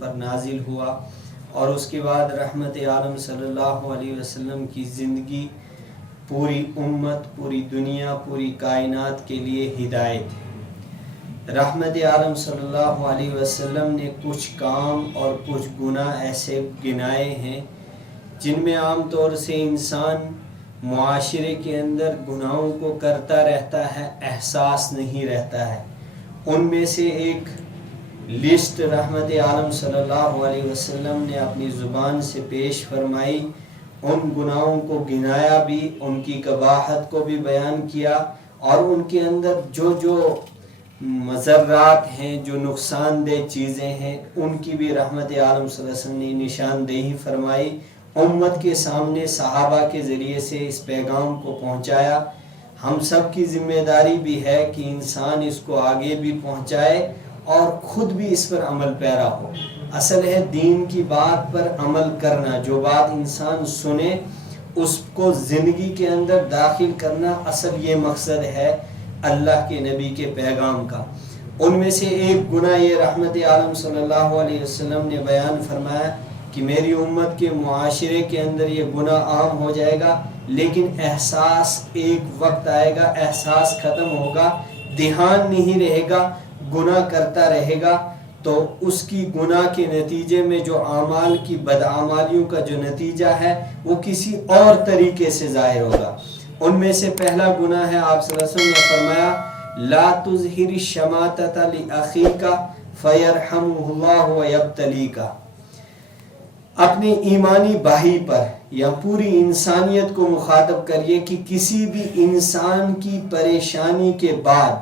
پر نازل ہوا، اور اس کے بعد رحمت عالم صلی اللہ علیہ وسلم کی زندگی پوری امت، پوری دنیا، پوری کائنات کے لیے ہدایت ہے۔ رحمت عالم صلی اللہ علیہ وسلم نے کچھ کام اور کچھ گناہ ایسے گنائے ہیں جن میں عام طور سے انسان معاشرے کے اندر گناہوں کو کرتا رہتا ہے، احساس نہیں رہتا ہے۔ ان میں سے ایک لسٹ رحمت عالم صلی اللہ علیہ وسلم نے اپنی زبان سے پیش فرمائی، ان گناہوں کو گنایا بھی، ان کی قباحت کو بھی بیان کیا، اور ان کے اندر جو جو مضرات ہیں، جو نقصان دہ چیزیں ہیں، ان کی بھی رحمت عالم صلی اللہ علیہ وسلم نے نشاندہی فرمائی۔ امت کے سامنے صحابہ کے ذریعے سے اس پیغام کو پہنچایا۔ ہم سب کی ذمہ داری بھی ہے کہ انسان اس کو آگے بھی پہنچائے اور خود بھی اس پر عمل پیرا ہو۔ اصل ہے دین کی بات پر عمل کرنا، جو بات انسان سنے اس کو زندگی کے اندر داخل کرنا، اصل یہ مقصد ہے اللہ کے نبی کے پیغام کا۔ ان میں سے ایک گناہ یہ رحمت عالم صلی اللہ علیہ وسلم نے بیان فرمایا کہ میری امت کے معاشرے کے اندر یہ گناہ عام ہو جائے گا، لیکن احساس ایک وقت آئے گا، احساس ختم ہوگا، دھیان نہیں رہے گا، گناہ کرتا رہے گا، تو اس کی گناہ کے نتیجے میں جو اعمال کی بدعمالیوں کا جو نتیجہ ہے وہ کسی اور طریقے سے ظاہر ہوگا۔ ان میں سے پہلا گناہ ہے، آپ صلی اللہ علیہ وسلم نے فرمایا لا تظہر الشماتۃ لأخیک فیرحمہ اللہ ویبتلیک۔ اپنے ایمانی بھائی پر یا پوری انسانیت کو مخاطب کریے کہ کسی بھی انسان کی پریشانی کے بعد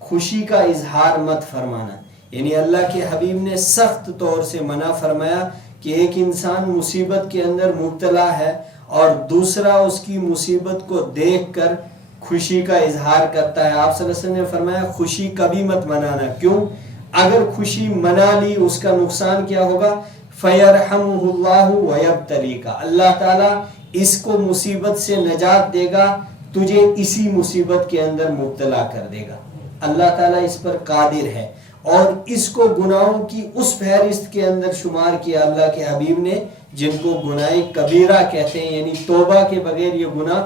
خوشی کا اظہار مت فرمانا۔ یعنی اللہ کے حبیب نے سخت طور سے منع فرمایا کہ ایک انسان مصیبت کے اندر مبتلا ہے اور دوسرا اس کی مصیبت کو دیکھ کر خوشی کا اظہار کرتا ہے۔ آپ صلی اللہ علیہ وسلم نے فرمایا خوشی کبھی مت منانا۔ کیوں؟ اگر خوشی منا لی اس کا نقصان کیا ہوگا؟ فَيَرْحَمُهُ اللَّهُ وَيَبْتَلِيكَ، اللہ تعالیٰ اس کو مصیبت سے نجات دے گا، تجھے اسی مصیبت کے اندر مبتلا کر دے گا۔ اللہ تعالیٰ اس پر قادر ہے، اور اس کو گناہوں کی اس فہرست کے اندر شمار کیا اللہ کے حبیب نے جن کو گناہ کبیرہ کہتے ہیں، یعنی توبہ کے بغیر یہ گناہ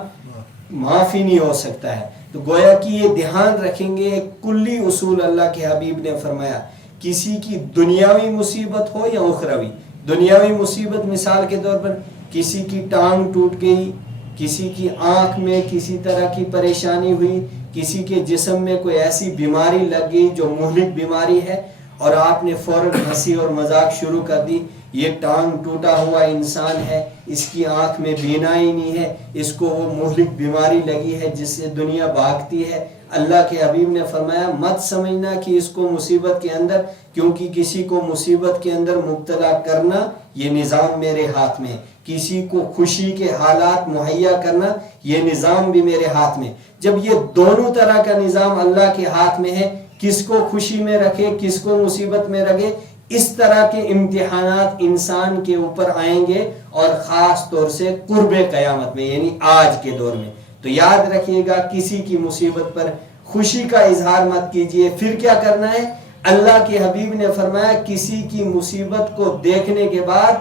معافی نہیں ہو سکتا ہے۔ تو گویا کہ یہ دھیان رکھیں گے، ایک کلی اصول اللہ کے حبیب نے فرمایا، کسی کی دنیاوی مصیبت ہو یا اخروی۔ دنیاوی مصیبت مثال کے طور پر کسی کی ٹانگ ٹوٹ گئی، کسی کی آنکھ میں کسی طرح کی پریشانی ہوئی، کسی کے جسم میں کوئی ایسی بیماری لگ گئی جو مہلک بیماری ہے، اور آپ نے فوراً ہنسی اور مذاق شروع کر دی، یہ ٹانگ ٹوٹا ہوا انسان ہے، اس کی آنکھ میں بینائی نہیں ہے، اس کو وہ مہلک بیماری لگی ہے جس سے دنیا بھاگتی ہے۔ اللہ کے حبیب نے فرمایا مت سمجھنا کہ اس کو مصیبت کے اندر، کیونکہ کسی کو مصیبت کے اندر مبتلا کرنا یہ نظام میرے ہاتھ میں، کسی کو خوشی کے حالات مہیا کرنا یہ نظام بھی میرے ہاتھ میں۔ جب یہ دونوں طرح کا نظام اللہ کے ہاتھ میں ہے، کس کو خوشی میں رکھے کس کو مصیبت میں رکھے، اس طرح کے امتحانات انسان کے اوپر آئیں گے، اور خاص طور سے قرب قیامت میں، یعنی آج کے دور میں۔ تو یاد رکھیے گا کسی کی مصیبت پر خوشی کا اظہار مت کیجیے۔ پھر کیا کرنا ہے؟ اللہ کے حبیب نے فرمایا کسی کی مصیبت کو دیکھنے کے بعد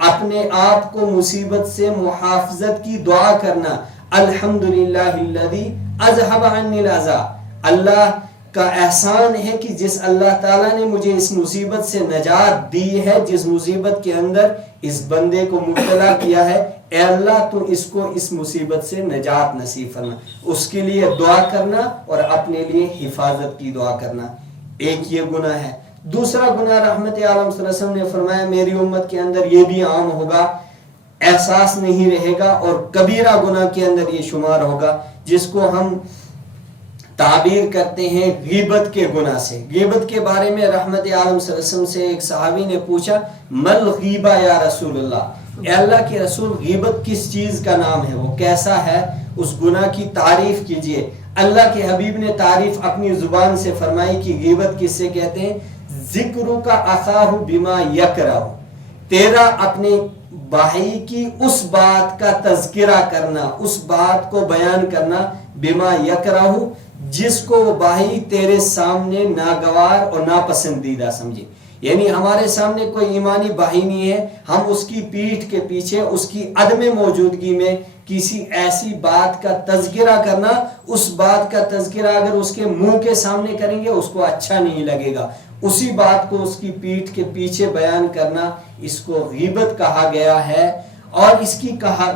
اپنے آپ کو مصیبت سے محافظت کی دعا کرنا، الحمدللہ الذی اذھب عنی الاذی، اللہ کا احسان ہے کہ جس اللہ تعالیٰ نے مجھے اس مصیبت سے نجات دی ہے، جس مصیبت کے اندر اس بندے کو مبتلا کیا ہے، اے اللہ تو اس کو اس مصیبت سے نجات نصیب فرما۔ اس کے لیے دعا کرنا اور اپنے لیے حفاظت کی دعا کرنا، ایک یہ گناہ ہے۔ دوسرا گناہ رحمت عالم صلی اللہ علیہ وسلم نے فرمایا میری امت کے اندر یہ بھی عام ہوگا، احساس نہیں رہے گا، اور کبیرہ گناہ کے اندر یہ شمار ہوگا، جس کو ہم تعبیر کرتے ہیں غیبت کے گناہ سے۔ غیبت کے بارے میں رحمت عالم صلی اللہ علیہ وسلم سے ایک صحابی نے پوچھا مل غیبہ یا رسول اللہ، اے اللہ کے رسول غیبت کس چیز کا نام ہے، وہ کیسا ہے، اس گناہ کی تعریف کیجئے۔ اللہ کے حبیب نے تعریف اپنی زبان سے فرمائی کہ غیبت کس سے کہتے ہیں؟ ذکرو کا اخاہ بما یکرہ، تیرا اپنے بھائی کی اس بات کا تذکرہ کرنا، اس بات کو بیان کرنا، بما یکرہ، جس کو وہ بھائی تیرے سامنے ناگوار اور ناپسندیدہ سمجھے۔ یعنی ہمارے سامنے کوئی ایمانی بھائی نہیں ہے، ہم اس کی پیٹھ کے پیچھے اس کی عدم موجودگی میں کسی ایسی بات کا تذکرہ کرنا، اس بات کا تذکرہ اگر اس کے منہ کے سامنے کریں گے اس کو اچھا نہیں لگے گا، اسی بات کو اس کی پیٹھ کے پیچھے بیان کرنا، اس کو غیبت کہا گیا ہے۔ اور اس کی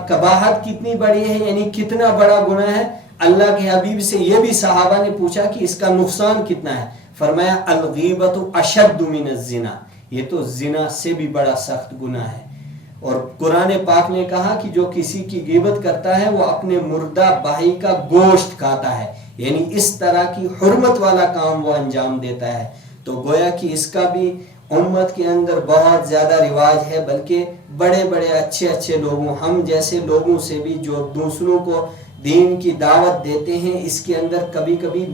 قباحت کتنی بڑی ہے، یعنی کتنا بڑا گناہ ہے۔ اللہ کے حبیب سے یہ بھی صحابہ نے پوچھا کہ اس کا نقصان کتنا ہے، فرمایا الغیبت اشد من الزنا، یہ تو زنا سے بھی بڑا سخت گناہ ہے۔ اور قرآن پاک نے کہا کہ جو کسی کی غیبت کرتا ہے وہ اپنے مردہ بھائی کا گوشت کھاتا ہے، یعنی اس طرح کی حرمت والا کام وہ انجام دیتا ہے۔ تو گویا کہ اس کا بھی امت کے اندر بہت زیادہ رواج ہے، بلکہ بڑے بڑے اچھے اچھے لوگوں، ہم جیسے لوگوں سے بھی جو دوسروں کو دین کی دعوت دیتے ہیں، اس کے اندر کبھی کبھی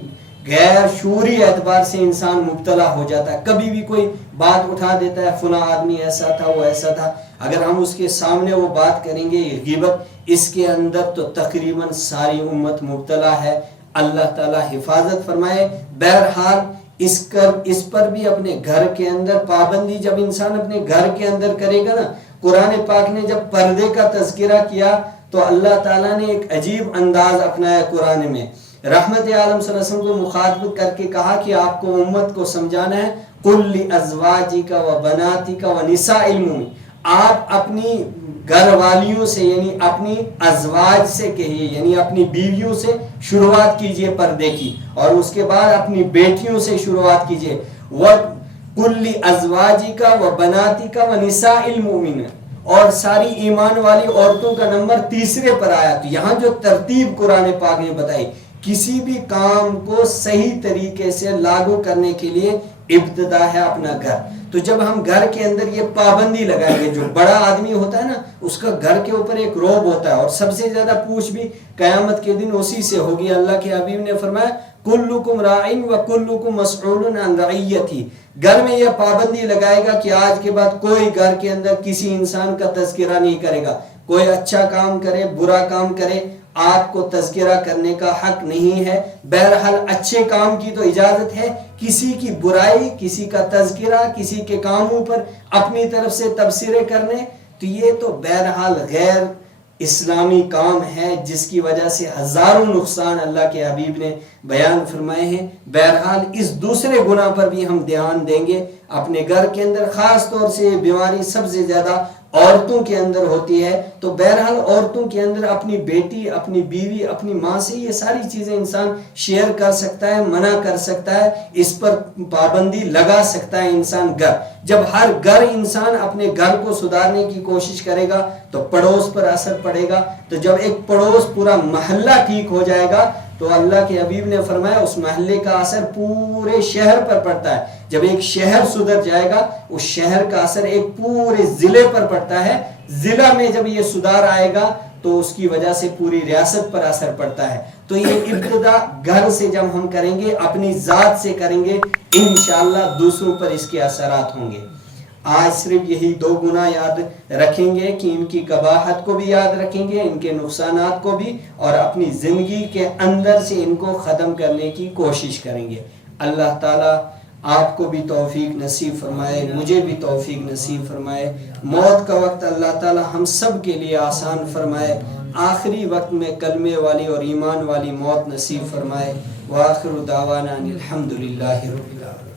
غیر شعوری اعتبار سے انسان مبتلا ہو جاتا ہے، کبھی بھی کوئی بات اٹھا دیتا ہے فلاں آدمی ایسا تھا وہ ایسا تھا، اگر ہم اس کے سامنے وہ بات کریں گے یہ غیبت، اس کے اندر تو تقریباً ساری امت مبتلا ہے۔ اللہ تعالی حفاظت فرمائے۔ بہرحال اس پر بھی اپنے گھر کے اندر پابندی جب انسان اپنے گھر کے اندر کرے گا نا، قرآن پاک نے جب پردے کا تذکرہ کیا تو اللہ تعالیٰ نے ایک عجیب انداز اپنایا قرآن میں، رحمت عالم صلی اللہ علیہ وسلم کو مخاطب کر کے کہا کہ آپ کو امت کو سمجھانا ہے، قُلْ لِأَزْوَاجِكَ وَبَنَاتِكَ وَنِسَاءِ الْمُؤْمِنِينَ، آپ اپنی گھر والیوں سے یعنی اپنی ازواج سے کہیے، یعنی اپنی بیویوں سے شروعات کیجئے پردے کی، اور اس کے بعد اپنی بیٹیوں سے شروعات کیجئے، وَقُلْ لِأَزْوَاجِكَ وَبَنَاتِكَ وَنِسَاءِ الْمُؤْمِنِينَ، اور ساری ایمان والی عورتوں کا نمبر تیسرے پر آیا۔ تو یہاں جو ترتیب قرآن پاک نے بتائی، کسی بھی کام کو صحیح طریقے سے لاگو کرنے کے لیے ابتدا ہے اپنا گھر۔ تو جب ہم گھر کے اندر یہ پابندی لگائیں گے، جو بڑا آدمی ہوتا ہے نا اس کا گھر کے اوپر ایک روب ہوتا ہے، اور سب سے زیادہ پوچھ بھی قیامت کے دن اسی سے ہوگی۔ اللہ کے حبیب نے فرمایا کلکم راعٍ وکلکم مسئول عن رعیتہ، گھر میں یہ پابندی لگائے گا کہ آج کے بعد کوئی گھر کے اندر کسی انسان کا تذکرہ نہیں کرے گا، کوئی اچھا کام کرے برا کام کرے آپ کو تذکرہ کرنے کا حق نہیں ہے۔ بہرحال اچھے کام کی تو اجازت ہے، کسی کی برائی، کسی کا تذکرہ، کسی کے کاموں پر اپنی طرف سے تبصرے کرنے، تو یہ تو بہرحال غیر اسلامی کام ہے، جس کی وجہ سے ہزاروں نقصان اللہ کے حبیب نے بیان فرمائے ہیں۔ بہرحال اس دوسرے گناہ پر بھی ہم دھیان دیں گے اپنے گھر کے اندر، خاص طور سے یہ بیماری سب سے زیادہ عورتوں کے اندر ہوتی ہے۔ تو بہرحال عورتوں کے اندر اپنی بیٹی، اپنی بیوی، اپنی ماں سے یہ ساری چیزیں انسان شیئر کر سکتا ہے، منع کر سکتا ہے، اس پر پابندی لگا سکتا ہے انسان۔ گھر جب ہر گھر انسان اپنے گھر کو سدھارنے کی کوشش کرے گا تو پڑوس پر اثر پڑے گا، تو جب ایک پڑوس پورا محلہ ٹھیک ہو جائے گا تو اللہ کے حبیب نے فرمایا اس محلے کا اثر پورے شہر پر پڑتا ہے، جب ایک شہر سدھر جائے گا اس شہر کا اثر ایک پورے ضلع پر پڑتا ہے، ضلع میں جب یہ سدھار آئے گا تو اس کی وجہ سے پوری ریاست پر اثر پڑتا ہے۔ تو یہ ابتدا گھر سے جب ہم کریں گے، اپنی ذات سے کریں گے، انشاءاللہ دوسروں پر اس کے اثرات ہوں گے۔ آج صرف یہی دو گناہ یاد رکھیں گے کہ ان کی قباحت کو بھی یاد رکھیں گے، ان کے نقصانات کو بھی، اور اپنی زندگی کے اندر سے ان کو ختم کرنے کی کوشش کریں گے۔ اللہ تعالیٰ آپ کو بھی توفیق نصیب فرمائے، مجھے بھی توفیق نصیب فرمائے، موت کا وقت اللہ تعالیٰ ہم سب کے لیے آسان فرمائے، آخری وقت میں کلمے والی اور ایمان والی موت نصیب فرمائے۔ وآخر دعوانا ان الحمد للہ رب العالمین۔